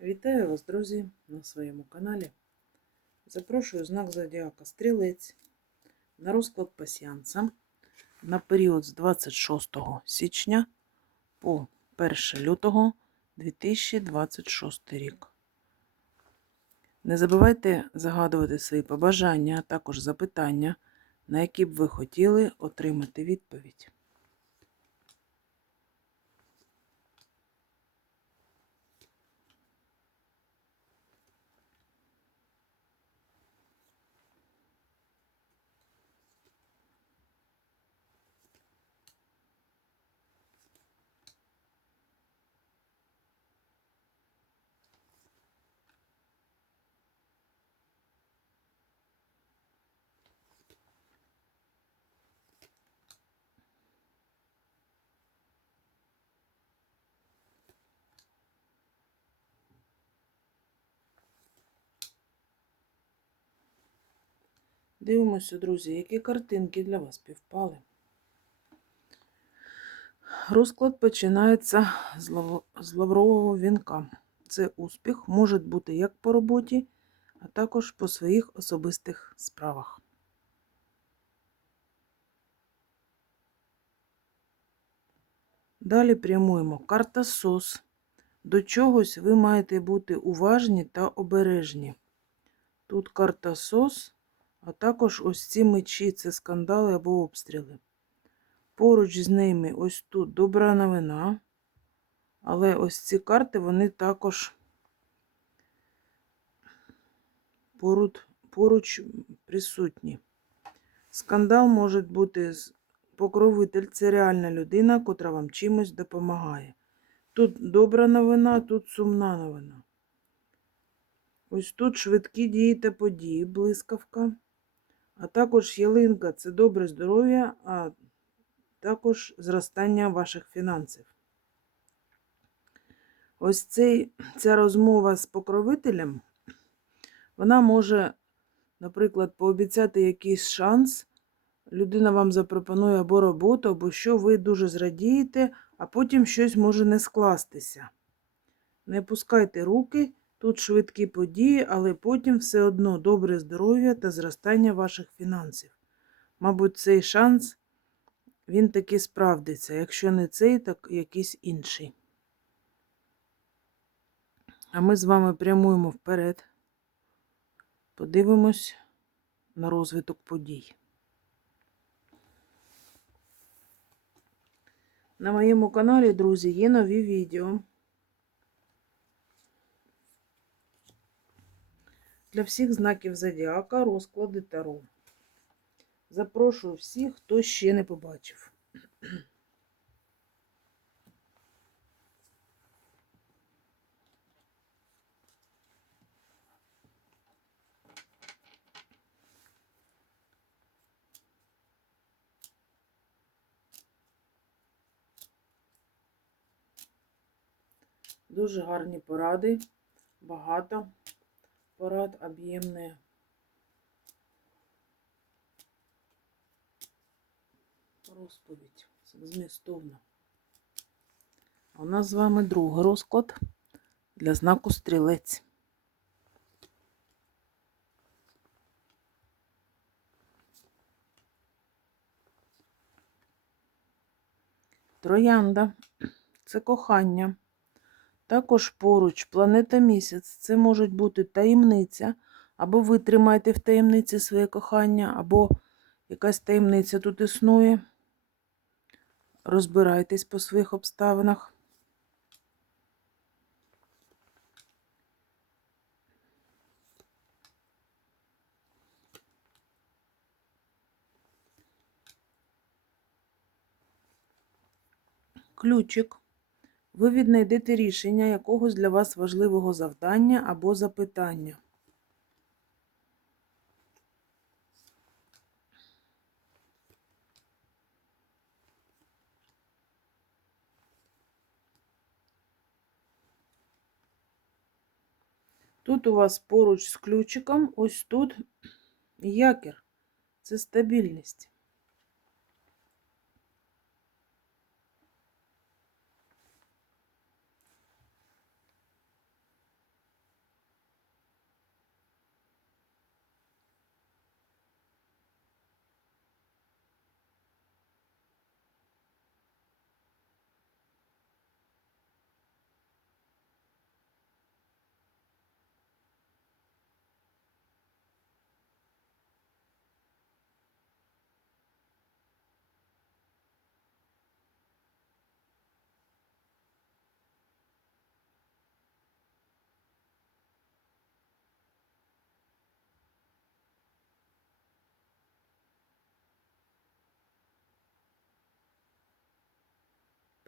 Вітаю вас, друзі, на своєму каналі. Запрошую знак Зодіака Стрілець на розклад пасіанса на період з 26 січня по 1 лютого 2026 рік. Не забувайте загадувати свої побажання, а також запитання, на які б ви хотіли отримати відповідь. Дивимося, друзі, які картинки для вас півпали. Розклад починається з, лаврового вінка. Це успіх може бути як по роботі, а також по своїх особистих справах. Далі прямуємо карта СОС. До чогось ви маєте бути уважні та обережні. Тут карта СОС, а також ось ці мечі це скандали або обстріли. Поруч з ними ось тут добра новина. Але ось ці карти, вони також поруч, поруч присутні. Скандал може бути покровитель це реальна людина, котра вам чимось допомагає. Тут добра новина, тут сумна новина. Ось тут швидкі дії та події, блискавка. А також ялинка це добре здоров'я, а також зростання ваших фінансів. Ось цей, ця розмова з покровителем, вона може, наприклад, пообіцяти якийсь шанс. Людина вам запропонує або роботу, або що ви дуже зрадієте, а потім щось може не скластися. Не пускайте руки, тут швидкі події, але потім все одно добре здоров'я та зростання ваших фінансів. Мабуть, цей шанс він таки справдиться. Якщо не цей, так якийсь інший. А ми з вами прямуємо вперед. Подивимось на розвиток подій. На моєму каналі, друзі, є нові відео. Для всіх знаків Зодіака розклади Таро. Запрошую всіх, хто ще не побачив. Дуже гарні поради, багато порад об'ємне. Розповідь змістовна. У нас з вами другий розклад для знаку стрілець. Троянда це кохання. Також поруч планета місяць. Це може бути таємниця, або ви тримаєте в таємниці своє кохання, або якась таємниця тут існує. Розбирайтесь по своїх обставинах. Ключик. Ви віднайдете рішення якогось для вас важливого завдання або запитання. Тут у вас поруч з ключиком, ось тут якір. Це стабільність.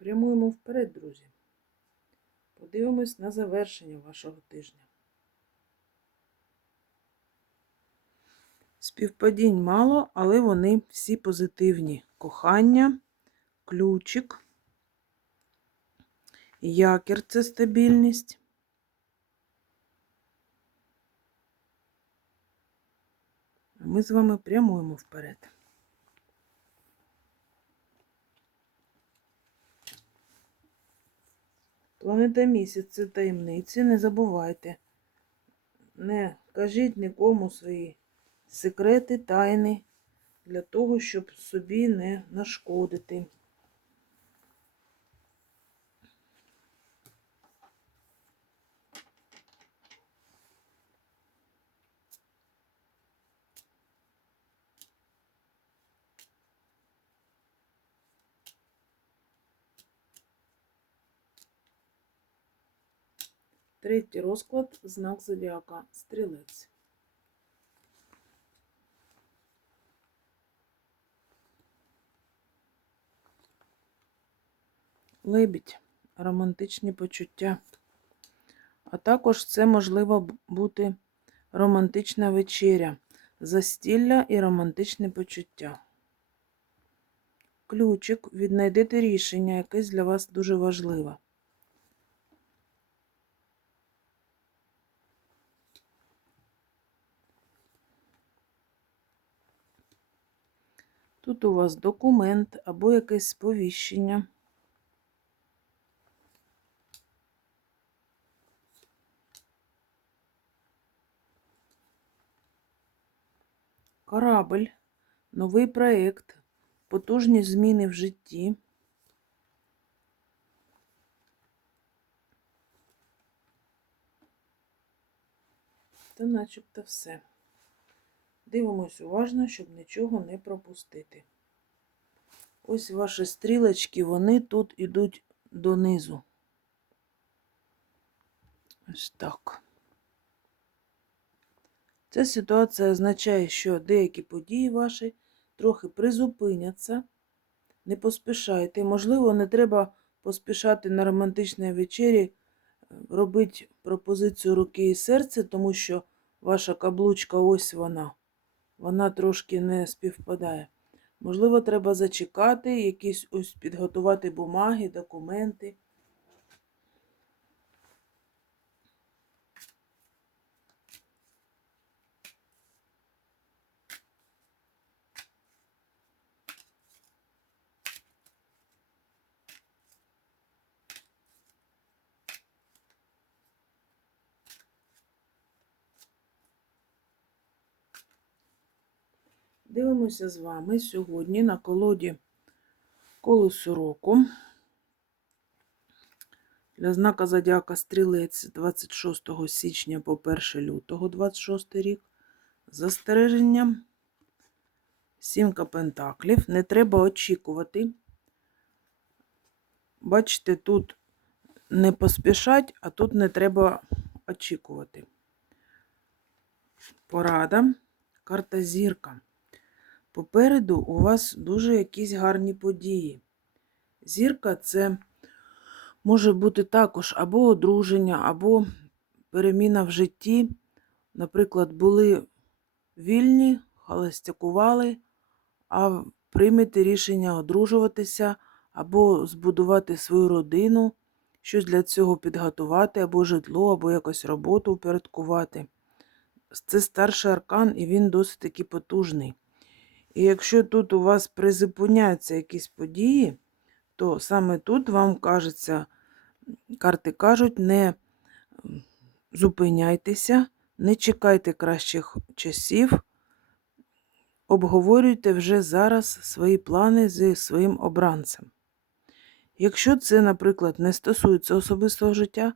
Прямуємо вперед, друзі. Подивимось на завершення вашого тижня. Співпадінь мало, але вони всі позитивні. Кохання, ключик, якір це стабільність. Ми з вами прямуємо вперед. Планета місяць це таємниці, не забувайте. Не кажіть нікому свої секрети, тайни для того, щоб собі не нашкодити. Третій розклад знак зодіака стрілець. Лебідь, романтичні почуття. А також це можливо бути романтична вечеря, застілля і романтичне почуття. Ключик, віднайдете рішення, якесь для вас дуже важливе. Тут у вас документ або якесь сповіщення. Корабль, новий проєкт, потужні зміни в житті. Та начебто все. Дивимось уважно, щоб нічого не пропустити. Ось ваші стрілочки, вони тут ідуть донизу. Ось так. Ця ситуація означає, що деякі події ваші трохи призупиняться. Не поспішайте. Можливо, не треба поспішати на романтичній вечері, робити пропозицію руки і серця, тому що ваша каблучка ось вона. Вона трошки не співпадає. Можливо, треба зачекати, якісь ось підготувати бумаги, документи. Дивимося з вами сьогодні на колоді колесо року. Для знака Зодіака Стрілець 26 січня по 1 лютого 26 рік. Застереження. Сімка пентаклів. Не треба очікувати. Бачите, тут не поспішать, а тут не треба очікувати. Порада. Карта зірка. Попереду у вас дуже якісь гарні події. Зірка це може бути також або одруження, або переміна в житті. Наприклад, були вільні, холостякували, а приймете рішення одружуватися або збудувати свою родину, щось для цього підготувати, або житло, або якось роботу упорядкувати. Це старший аркан, і він досить таки потужний. І якщо тут у вас призупиняються якісь події, то саме тут вам кажеться, карти кажуть, не зупиняйтеся, не чекайте кращих часів, обговорюйте вже зараз свої плани зі своїм обранцем. Якщо це, наприклад, не стосується особистого життя,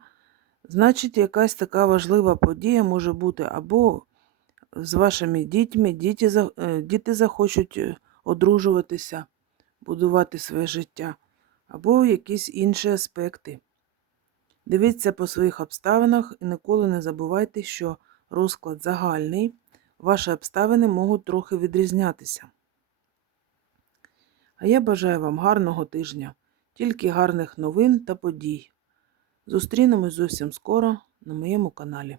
значить якась така важлива подія може бути або з вашими дітьми, діти, е, діти захочуть е, одружуватися, будувати своє життя, або якісь інші аспекти. Дивіться по своїх обставинах і ніколи не забувайте, що розклад загальний, ваші обставини можуть трохи відрізнятися. А я бажаю вам гарного тижня, Тільки гарних новин та подій. Зустрінемось зовсім скоро на моєму каналі.